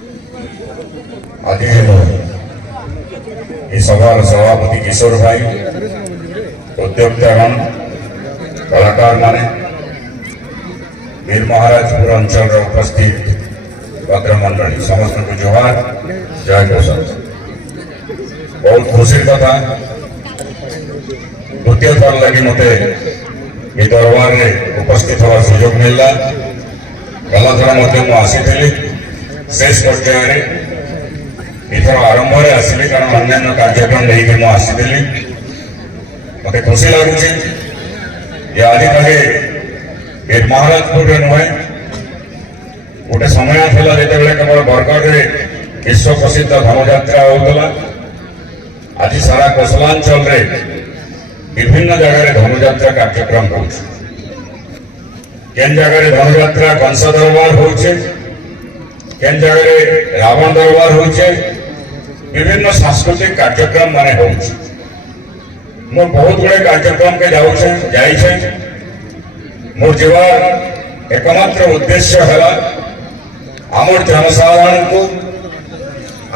आज सभार सभापति किशोर भाई उद्योक्तागण कलाकार माने वीर महाराजपुर अंचल उपस्थित भद्रमंडली समस्त को जोहार जय गोसाई। बहुत खुशी कथा द्वितीय थर लगी मत दरबार में उपस्थित हवा सुजोग मिलला। गला थर आसी शेष पर्यायर इथर आरंभ में आसली कारण अन्य कार्यक्रम नहीं आसी मत खुशी लगुच आज खाली वीर महाराजपुर नुहे गोटे समय था जो केवल बरगढ़ में विश्व प्रसिद्ध धनुयात्रा होता। आज सारा कोसलांचल विभिन्न जगह धनुयात्रा कार्यक्रम हो जगह धनुयात्रा कंस दरबार हो जगह रावण दरबार हो विभिन्न सांस्कृतिक कार्यक्रम मान हो बहुत गुड़े कार्यक्रम के जाए मोर जीवार एकमात्र उद्देश्य है आमर जनसाधारण को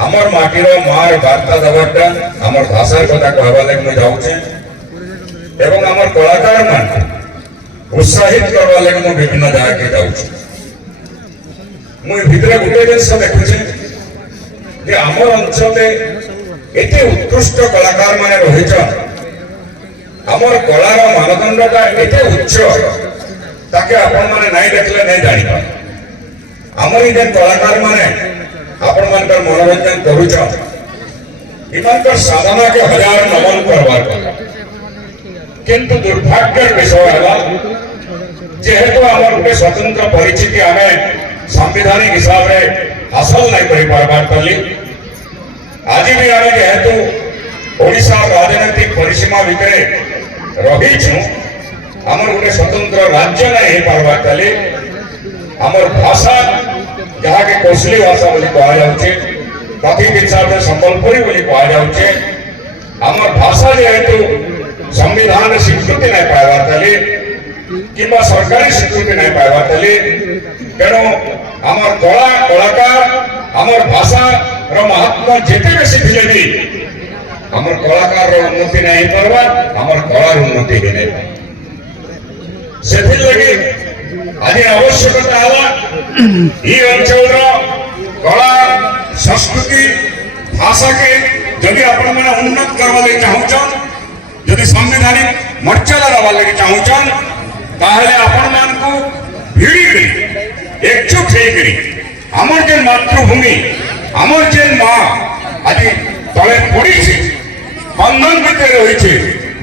आमर माटीर मार वार्ता दबाटा आमर भाषार कथा कहवा लगे मुझे जाऊे एवं आमर कलाकार मान उत्साहित करवा लगे मुझे विभिन्न जगह के जाऊे मुझे भितर गोटे जिस देखुचे जे आमर अंचल एते उत्कृष्ट कलाकार माने रही आमर कलार मानदंडटा एते उच्च ताके आपण माने नहीं देखले नहीं जानी पाए। आमर जेन कलाकार माने आपण मानकर मनोरंजन करूछन इमानकर साधना के हजार नमन करवार किंतु दुर्भाग्य विषय है जेहेतु आमर गोटे स्वतंत्र परिचिति आमे संवैधानिक हिसाब से हासिल नहीं कर पार्बार कली आज भी आम जेहेतु ओडिशा राजनैतिक परिसीमा भितर रहीचु आमर गोटे स्वतंत्र राज्य नहीं हो पार्बार कली आमर भाषा जहाँ के कोसली भाषा बोली कहा जाउछे कथित हिसाब से संबलपुरी बोली कहा जाउछे आमर भाषा जेहेतु संविधान स्वीकृति नहीं पाइबार कली किंबा सरकारी स्वीकृति नहीं पाइबार कली तेणु आमर कला कलाकार आमर भाषा महात्मा जिते बेसी थे भी आमर कलाकार उन्नति नहीं पार्बा आमर कलार उन्नति भी नहीं से लगे आज आवश्यकता है अंचल कला संस्कृति भाषा के जदि आपण मैंने उन्नत करवा लगे चाहून जदि संवैधानिक मर्यादा दवा लगे चाहून ताहले आपण मान को भिड़ी एकजुट होकर आमर जेन मातृभूमि आमर जेन माँ आज तले पड़ी बंधन भितर रही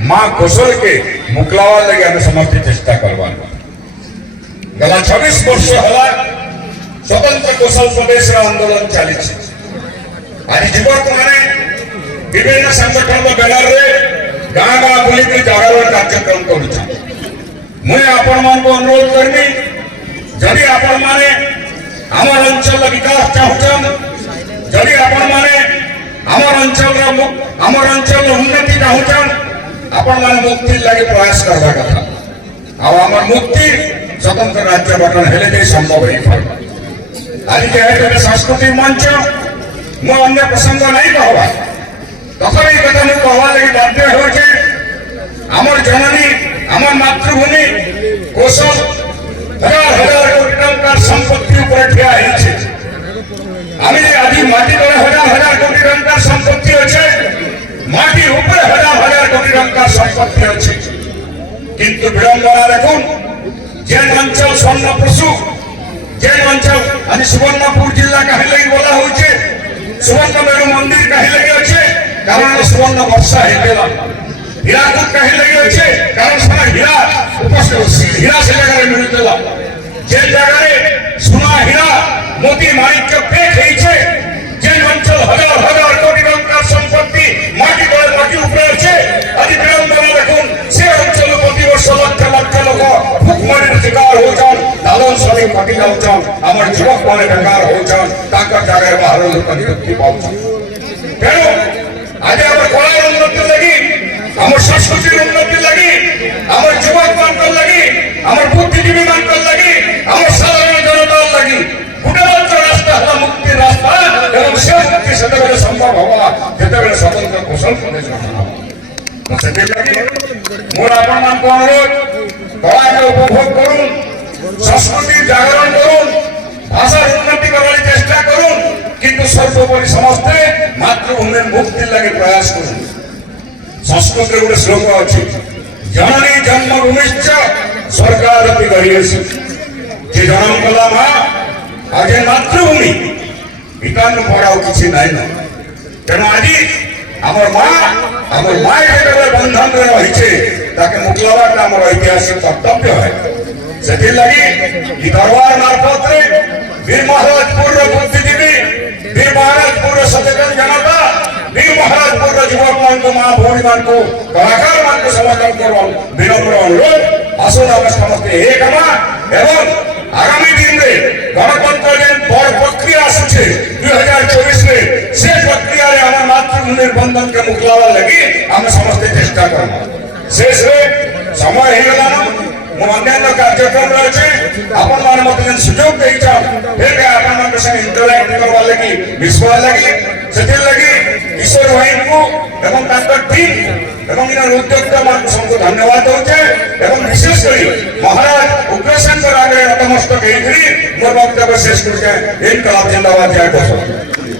माँ कौशल के मुकलावा लगे आम समस्त चेष्टा करवा गला 26 वर्ष है स्वतंत्र कौशल प्रदेश आंदोलन चली आज युवक मैंने विभिन्न संगठन बैनर रे गाँ गाँ बुलिक जागरण कार्यक्रम कर मुझे आपण मान को अनुरोध करमी जदि आपण माने आमर अंचल विकास चाहून जदि आपण माने आमर अंचल उन्नति चाहून आपण माने मुक्ति लगे प्रयास करवा कथा आमर मुक्ति स्वतंत्र राज्य गठन हेले संभव हो पार आज जेहेतु सांस्कृतिक मंच मु अन्य प्रसंग नहीं कहवा तथापि कथा मुझे कहवा लगे बाध्य हो आमर जननी आमर मातृभूमि कौशल हजार हजार कोटी टंकार संपत्ति ऊपर ठिया है आज माटी तले हजार हजार कोटी टंकार संपत्ति अच्छे माटी ऊपर हजार हजार कोटी टंकार संपत्ति अच्छे किंतु विडंबना देखुन जेन अंचल स्वर्णप्रसू जेन अंचल आज सुवर्णपुर जिला कहीं लगी बोला हो सुवर्ण मेरु मंदिर कहीं लगी अच्छे कारण सुवर्ण वर्षा होगा हीराकुद कहीं लगी अच्छे कारण सारा हीरा हीरा से जगह मिलता जे जगह सोना हीरा मोती माणिक्य पेट है जेन अंचल हजार हजार कोटी टंकार संपत्ति माटी तले माटी ऊपर अच्छे आज विडंबना देखुन से अंचल प्रति वर्ष लक्ष लक्ष लोक भूखमरी शिकार हो दादन श्रमिक कटि जाऊन आमर युवक मैंने बेकार हो जगह बाहर लोक नियुक्ति पाऊँ तेणु आज आम कलार उन्नति लगी आम संस्कृति उन्नति लगी आम युवक मान लगी आम बुद्धिजीवी मान लगी आम साधारण जनता लगी गोटे रास्ता है मुक्ति रास्ता आपको अनुरोध कला के उपभोग करुन संस्कृति जागरण करुन भाषार उन्नति करार चेष्टा करुन किंतु सर्वोपरि समस्ते मातृभूमि मुक्ति लगे प्रयास करुन। संस्कृत गोटे श्लोक अच्छी जननी जन्मभूमिश्च स्वर्गादपि गरीयसी जे जन्म कला माँ आज मातृभूमि इकान पड़ाओ किसी नहीं न तेणु आज आमर माँ जेते बंधन रही मुकलावाटा आम ऐतिहासिक कर्तव्य है से लगी दरबार मार्फत वीर महाराजपुर बुद्धिजीवी वीर महाराजपुर सचेतन जनता वीर महाराजपुर युवक मान माँ भौणी मान कलाकार मान समर्थन कर विनम्र अनुरोध आसन आम समस्ते एक एवं आगामी दिन में गणतंत्र दिन बड़ प्रक्रिया आसुचे 2024 से प्रक्रिया आम मातृभूमि बंधन के मुकलावा लगी आम समस्ते चेष्टा करना शेष समय हो गलान अन्य कार्यक्रम रही आपण मैंने मत सुजोग फिर इंटराक्ट करवा लगी मिसवा लगी से लगी ईश्वर भाई को एवं टीम एवं उद्योक्ता मान सबको धन्यवाद दूचे एवं विशेषकर महाराज उग्रशंकर आगे नतमस्तक मोर वक्तव्य शेष कर जिंदाबाद जय बसव।